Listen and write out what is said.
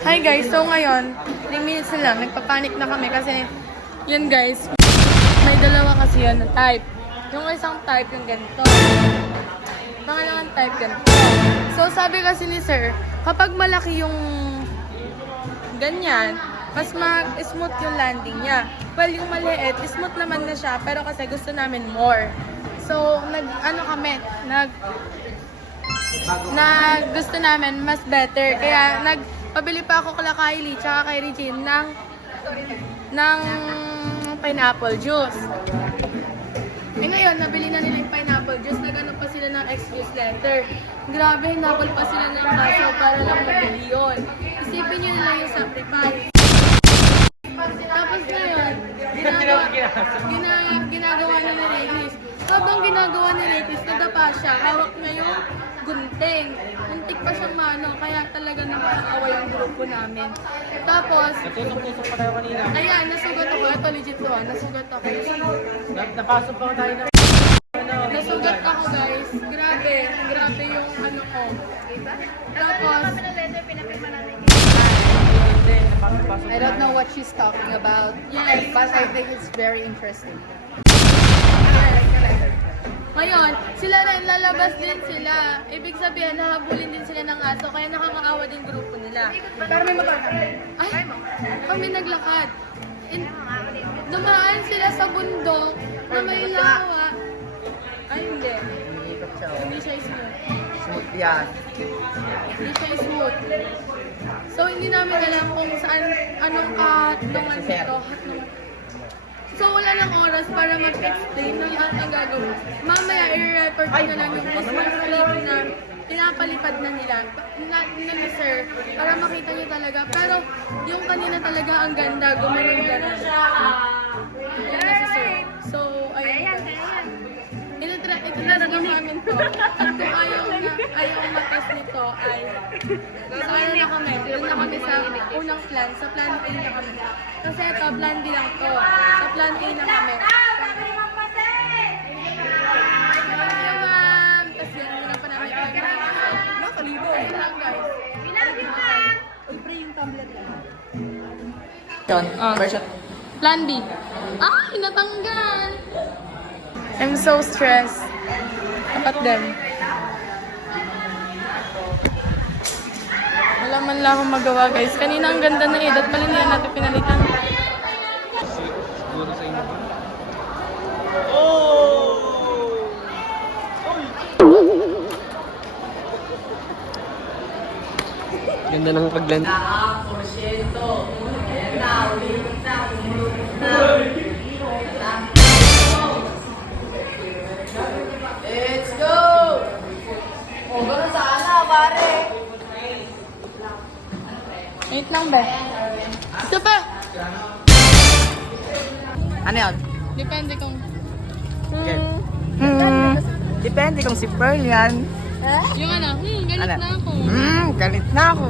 Hi guys, so ngayon, 3 minutes na lang, nagpapanik na kami kasi yun guys, may dalawa kasi yun na type. Yung isang type yung ganito. Pangalawang type ganito. So sabi kasi ni sir, kapag malaki yung ganyan, mas smooth yung landing niya. Well, yung maliit, smooth naman na siya, pero kasi gusto namin more. So, gusto namin mas better. Kaya nagpabili pa ako kala Kylie tsaka kay Regine ng pineapple juice. Eh ngayon, nabili na nila yung pineapple juice, nagano pa sila ng excuse letter. Grabe, hinabol pa sila ng kaso para lang mabili yun. Isipin nyo nila yung sacrifice. Tapos ngayon, ginagawa na ni Regis. Habang ginagawa ni Regis, nadapa siya, hawak na yung gunting. Muntik pa siyang mano, kaya talaga nakakawa yung grupo namin. Tapos, Natutok-tutok pa tayo kanina. ayan, nasugat ako. Ito legit to, nasugat ako. Napasok pa tayo na. Nasugat ako guys. Grabe yung ano ko. Tapos, I don't know what she's talking about, Yes. but I think it's very interesting. ngayon, sila rin, lalabas din sila. Ibig sabihin, nahabulin din sila ng aso, kaya nakakaawa din grupo nila. Pero may mabata. Ay, kami naglakad. Dumaan sila sa bundok na may lawa. Ay, hindi. Hindi siya smooth. Smooth yan. Hindi siya smooth. So, hindi namin alam kung saan, anong katungan nito. So, wala ng oras para mag-explain ng ang gagawin. Mamaya, i-record ko na lang yung mismong clip na pinapalipad na nila ni sir para makita niyo talaga. Pero, yung kanina talaga ang ganda, gumanon-ganon. Yan na si sir. So, ayun. Itinaragang namin to. At kung ayaw matest nito ay sa ano na kami, doon na kami sa unang plan, sa plan A na kami. Kasi ito, plan B lang to. Sa plan A na kami. Thank you, ma'am. Tapos yan, muna pa namin nakalibo. Ayun lang, guys. Ultra yung tablet lang. Yun, version. Plan B. Ay, natanggal! I'm so stressed. Dapat din. Wala man lang akong magawa guys. Kanina ang ganda na edad pala hindi natin pinalitan. siguro sa inyo. Ganda ng pagland. Let's go! O, gano'n sana, pare. Wait lang ba? Ito pa! Ano yun? Depende kung... Depende kung si Pearl yan. Yung ano, galit Ano? na ako. Galit na ako.